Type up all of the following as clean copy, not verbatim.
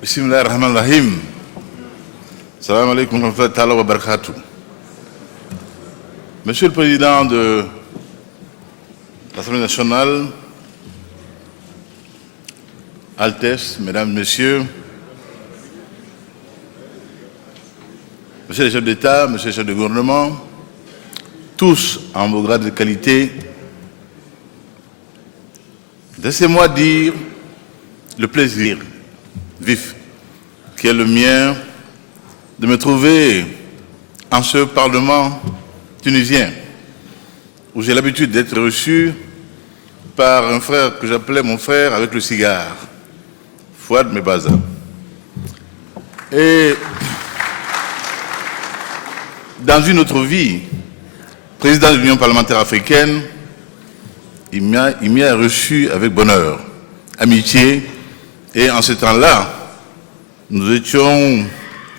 Bismillahirrahmanirrahim. Salam alaikum wa rahmatullahi wa barakatuh. Monsieur le Président de l'Assemblée nationale, Altesse, Mesdames, Messieurs, Monsieur les chefs d'État, Monsieur les chefs de gouvernement, tous en vos grades de qualité, laissez-moi dire le plaisir vif qui est le mien de me trouver en ce Parlement tunisien où j'ai l'habitude d'être reçu par un frère que j'appelais mon frère avec le cigare, Fouad Mebaza. Et dans une autre vie, président de l'Union parlementaire africaine, il m'y a reçu avec bonheur, amitié, et en ce temps-là, nous étions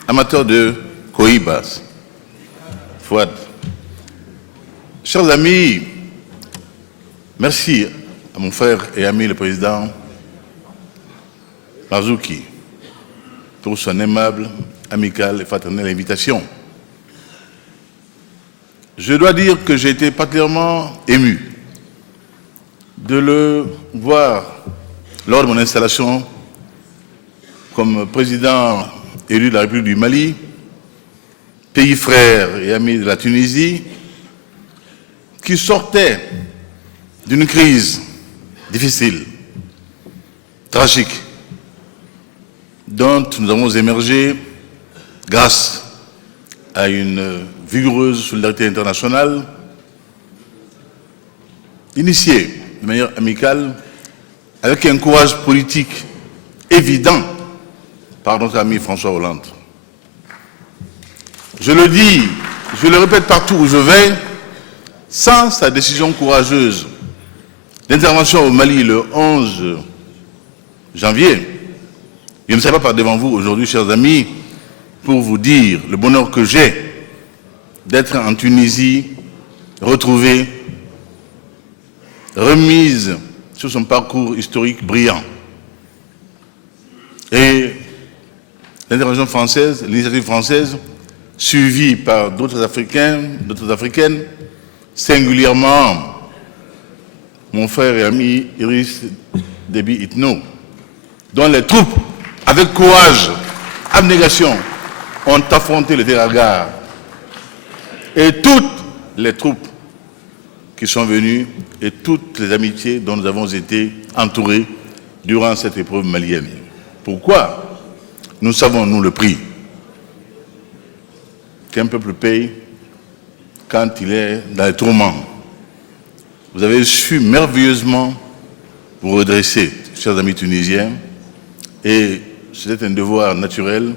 amateurs de Coïbas. Fouad. Chers amis, merci à mon frère et ami le président Marzouki pour son aimable, amicale et fraternelle invitation. Je dois dire que j'ai été particulièrement ému de le voir lors de mon installation comme président élu de la République du Mali, pays frère et ami de la Tunisie, qui sortait d'une crise difficile, tragique, dont nous avons émergé grâce à une vigoureuse solidarité internationale, initiée de manière amicale, avec un courage politique évident par notre ami François Hollande. Je le dis, je le répète partout où je vais, sans sa décision courageuse d'intervention au Mali le 11 janvier, je ne serais pas par devant vous aujourd'hui, chers amis, pour vous dire le bonheur que j'ai d'être en Tunisie, retrouvée, remise sur son parcours historique brillant. Et l'intervention française, l'initiative française, suivie par d'autres Africains, d'autres Africaines, singulièrement mon frère et ami Iris Déby Itno, dont les troupes, avec courage, abnégation, ont affronté le Terragar. Et toutes les troupes qui sont venues et toutes les amitiés dont nous avons été entourés durant cette épreuve malienne. Pourquoi? Nous savons, nous, le prix qu'un peuple paye quand il est dans les tourments. Vous avez su merveilleusement vous redresser, chers amis tunisiens, et c'était un devoir naturel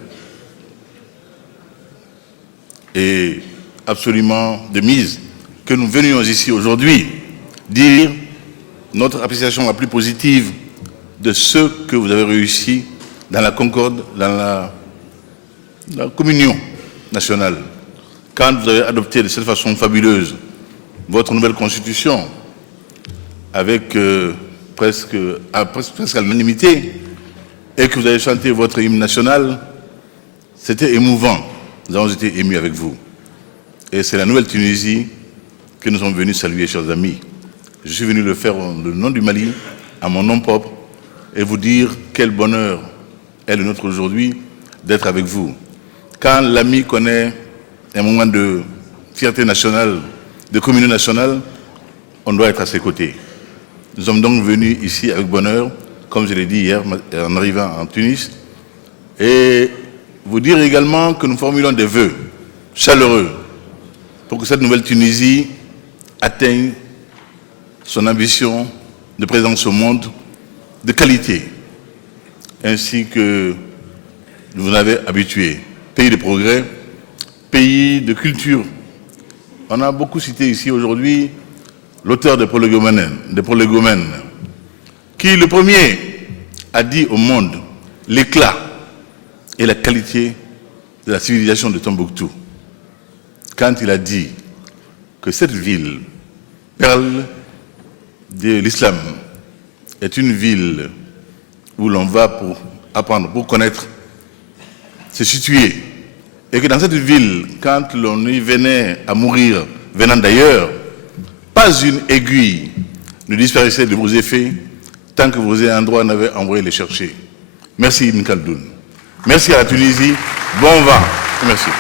et absolument de mise que nous venions ici aujourd'hui dire notre appréciation la plus positive de ce que vous avez réussi dans la concorde, dans la communion nationale. Quand vous avez adopté de cette façon fabuleuse votre nouvelle constitution, avec presque à l'unanimité, et que vous avez chanté votre hymne national, c'était émouvant. Nous avons été émus avec vous. Et c'est la nouvelle Tunisie que nous sommes venus saluer, chers amis. Je suis venu le faire au nom du Mali, à mon nom propre, et vous dire quel bonheur est le nôtre aujourd'hui d'être avec vous. Quand l'ami connaît un moment de fierté nationale, de communion nationale, on doit être à ses côtés. Nous sommes donc venus ici avec bonheur, comme je l'ai dit hier en arrivant en Tunis, et vous dire également que nous formulons des vœux chaleureux pour que cette nouvelle Tunisie atteigne son ambition de présence au monde de qualité, ainsi que vous en avez habitué. Pays de progrès, pays de culture. On a beaucoup cité ici aujourd'hui l'auteur de Prolégomènes, qui le premier a dit au monde l'éclat et la qualité de la civilisation de Tombouctou. Quand il a dit que cette ville, perle de l'islam, est une ville où l'on va pour apprendre, pour connaître se situer. Et que dans cette ville, quand l'on y venait à mourir, venant d'ailleurs, pas une aiguille ne disparaissait de vos effets tant que vos endroits n'avaient envoyé les chercher. Merci Ibn Khaldoun. Merci à la Tunisie. Bon vent. Merci.